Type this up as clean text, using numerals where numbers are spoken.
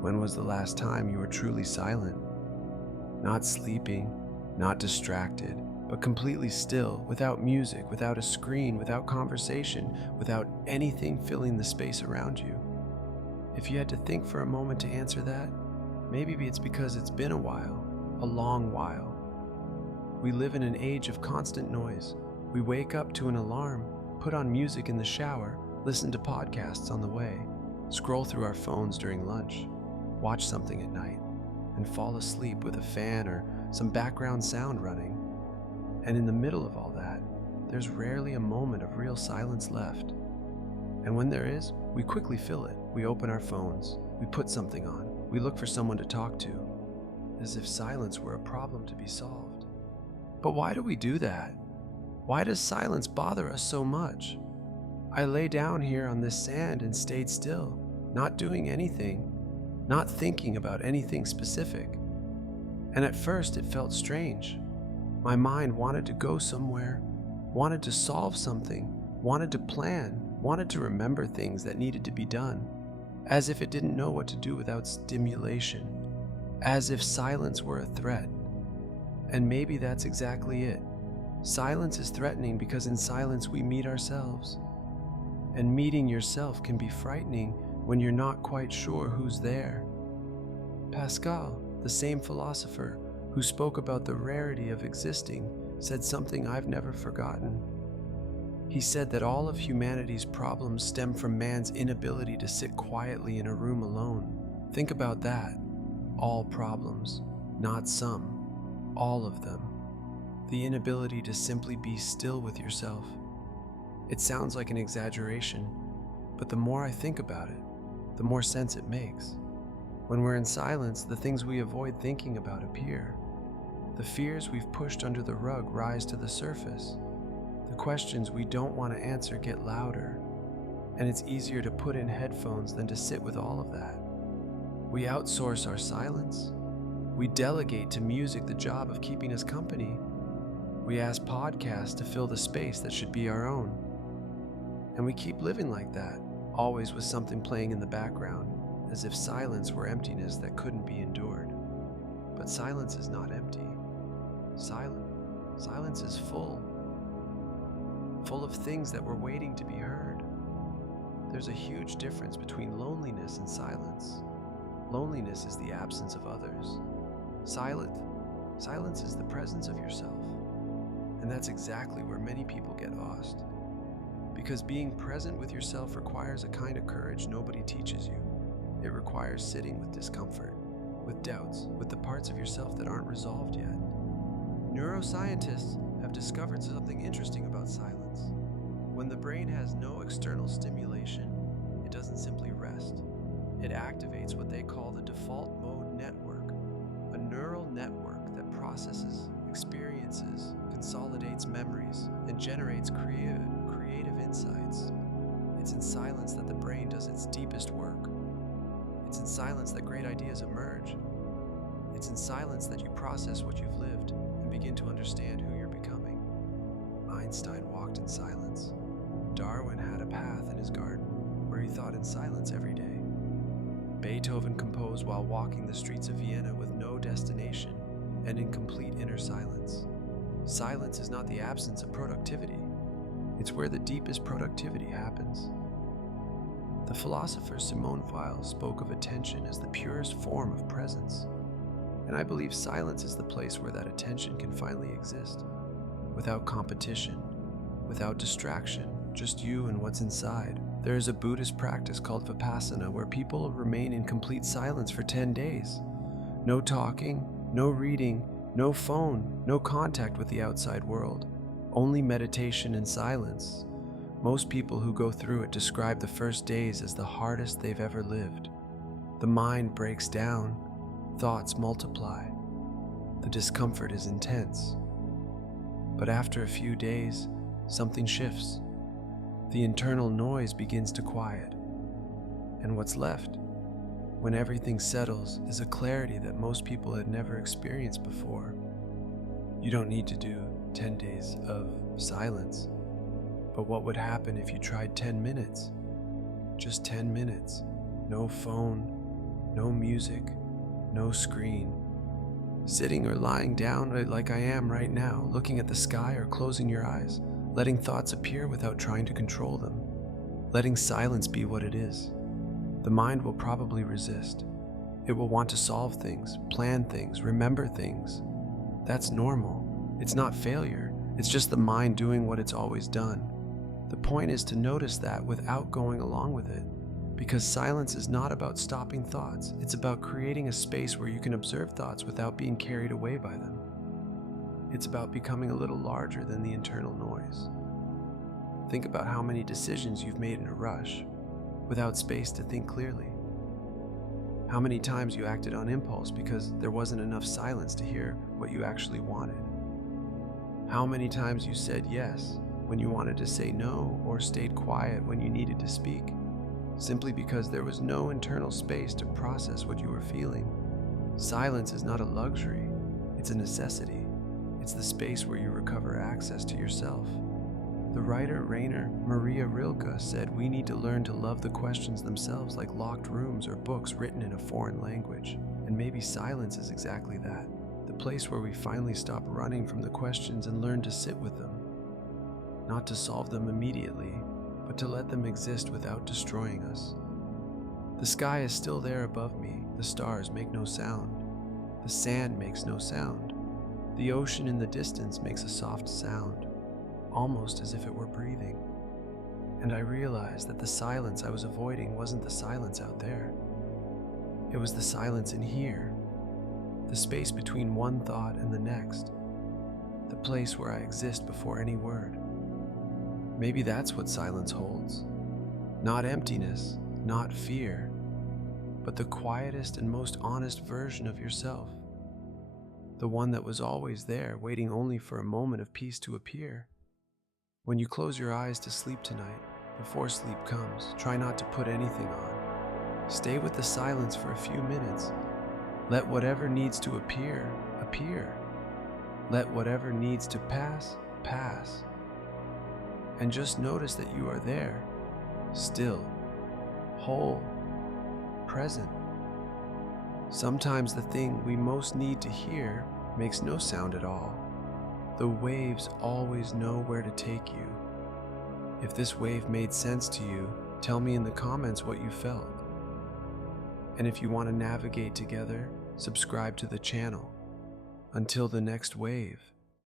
When was the last time you were truly silent? Not sleeping, not distracted, but completely still, without music, without a screen, without conversation, without anything filling the space around you. If you had to think for a moment to answer that, maybe it's because it's been a while, a long while. We live in an age of constant noise. We wake up to an alarm, put on music in the shower, listen to podcasts on the way, scroll through our phones during lunch, watch something at night, and fall asleep with a fan or some background sound running. And in the middle of all that, there's rarely a moment of real silence left. And when there is, we quickly fill it. We open our phones, we put something on, we look for someone to talk to, as if silence were a problem to be solved. But why do we do that? Why does silence bother us so much? I lay down here on this sand and stayed still, not doing anything, not thinking about anything specific. And at first it felt strange. My mind wanted to go somewhere, wanted to solve something, wanted to plan, wanted to remember things that needed to be done, as if it didn't know what to do without stimulation, as if silence were a threat. And maybe that's exactly it. Silence is threatening because in silence we meet ourselves. And meeting yourself can be frightening when you're not quite sure who's there. Pascal, the same philosopher who spoke about the rarity of existing, said something I've never forgotten. He said that all of humanity's problems stem from man's inability to sit quietly in a room alone. Think about that. All problems, not some. All of them. The inability to simply be still with yourself. It sounds like an exaggeration, but the more I think about it, the more sense it makes. When we're in silence, the things we avoid thinking about appear. The fears we've pushed under the rug rise to the surface. The questions we don't want to answer get louder, and it's easier to put in headphones than to sit with all of that. We outsource our silence. We delegate to music the job of keeping us company. We ask podcasts to fill the space that should be our own. And we keep living like that, always with something playing in the background, as if silence were emptiness that couldn't be endured. But silence is not empty. Silence is full of things that were waiting to be heard. There's a huge difference between loneliness and silence. Loneliness is the absence of others. Silence is the presence of yourself. And that's exactly where many people get lost. Because being present with yourself requires a kind of courage nobody teaches you. It requires sitting with discomfort, with doubts, with the parts of yourself that aren't resolved yet. Neuroscientists have discovered something interesting about silence. When the brain has no external stimulation, it doesn't simply rest. It activates what they call the default mode network, a neural network that processes experiences, consolidates memories, and generates creative insights. It's in silence that the brain does its deepest work. It's in silence that great ideas emerge. It's in silence that you process what you've lived and begin to understand who you're becoming. Einstein walked in silence. Darwin had a path in his garden where he thought in silence every day. Beethoven composed while walking the streets of Vienna with no destination and in complete inner silence. Silence is not the absence of productivity. It's where the deepest productivity happens. The philosopher Simone Weil spoke of attention as the purest form of presence. And I believe silence is the place where that attention can finally exist. Without competition, without distraction, just you and what's inside. There is a Buddhist practice called Vipassana where people remain in complete silence for 10 days. No talking, no reading, no phone, no contact with the outside world. Only meditation and silence. Most people who go through it describe the first days as the hardest they've ever lived. The mind breaks down, thoughts multiply. The discomfort is intense. But after a few days, something shifts. The internal noise begins to quiet. And what's left, when everything settles, is a clarity that most people had never experienced before. You don't need to do 10 days of silence. But what would happen if you tried 10 minutes? Just 10 minutes. No phone, No music, no screen. Sitting or lying down like I am right now, looking at the sky or closing your eyes, letting thoughts appear without trying to control them. Letting silence be what it is. The mind will probably resist. It will want to solve things, plan things, remember things. That's normal. It's not failure. It's just the mind doing what it's always done. The point is to notice that without going along with it. Because silence is not about stopping thoughts. It's about creating a space where you can observe thoughts without being carried away by them. It's about becoming a little larger than the internal noise. Think about how many decisions you've made in a rush, without space to think clearly. How many times you acted on impulse because there wasn't enough silence to hear what you actually wanted. How many times you said yes when you wanted to say no, or stayed quiet when you needed to speak, simply because there was no internal space to process what you were feeling. Silence is not a luxury, it's a necessity. It's the space where you recover access to yourself. The writer Rainer Maria Rilke said we need to learn to love the questions themselves like locked rooms or books written in a foreign language. And maybe silence is exactly that, the place where we finally stop running from the questions and learn to sit with them. Not to solve them immediately, but to let them exist without destroying us. The sky is still there above me, the stars make no sound. The sand makes no sound. The ocean in the distance makes a soft sound, almost as if it were breathing. And I realized that the silence I was avoiding wasn't the silence out there. It was the silence in here, the space between one thought and the next, the place where I exist before any word. Maybe that's what silence holds. Not emptiness, not fear, but the quietest and most honest version of yourself. The one that was always there, waiting only for a moment of peace to appear. When you close your eyes to sleep tonight, before sleep comes, try not to put anything on. Stay with the silence for a few minutes. Let whatever needs to appear, appear. Let whatever needs to pass, pass. And just notice that you are there, still, whole, present. Sometimes the thing we most need to hear makes no sound at all. The waves always know where to take you. If this wave made sense to you, tell me in the comments what you felt. And if you want to navigate together, subscribe to the channel. Until the next wave.